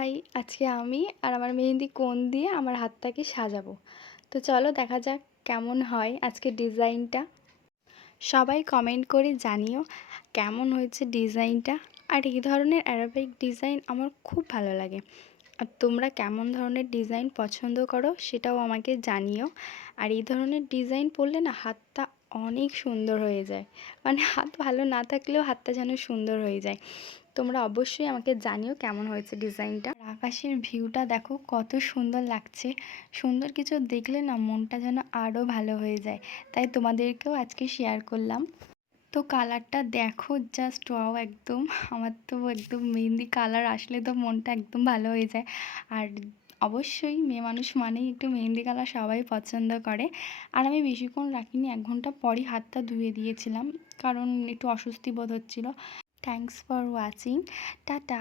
High! আজকে আমি আর আমার মেহেন্দি কোন দিয়ে আমার হাতটাকে সাজাবো। তো চলো দেখা যাক কেমন হয় আজকের ডিজাইনটা। সবাই কমেন্ট করে জানিও কেমন হয়েছে ডিজাইনটা। আর এই ধরনের অ্যারাবিক ডিজাইন আমার খুব ভালো লাগে। আর তোমরা কেমন ধরনের ডিজাইন পছন্দ করো সেটাও আমাকে জানিও। আর এই ধরনের ডিজাইন পরলে না হাতটা অনেক সুন্দর হয়ে যায়। মানে হাত ভালো না থাকলেও হাতটা যেন সুন্দর হয়ে যায়। তোমরা অবশ্যই আমাকে জানিও কেমন হয়েছে ডিজাইনটা। আর আকাশের ভিউটা দেখো কত সুন্দর লাগছে। সুন্দর কিছু দেখলে না মনটা যেন আরও ভালো হয়ে যায়। তাই তোমাদেরকেও আজকে শেয়ার করলাম। তো কালারটা দেখো জাস্ট ওয়াও একদম। আমার তো একদম মেহেন্দি কালার আসলে তো মনটা একদম ভালো হয়ে যায়। আর অবশ্যই মেয়ে মানুষ মানেই একটু মেহেন্দি কালার সবাই পছন্দ করে। আর আমি বেশিক্ষণ রাখিনি, 1 ঘন্টা পরই হাতটা ধুয়ে দিয়েছিলাম, কারণ একটু অস্বস্তি বোধ হচ্ছিল। Thanks for watching. টাটা।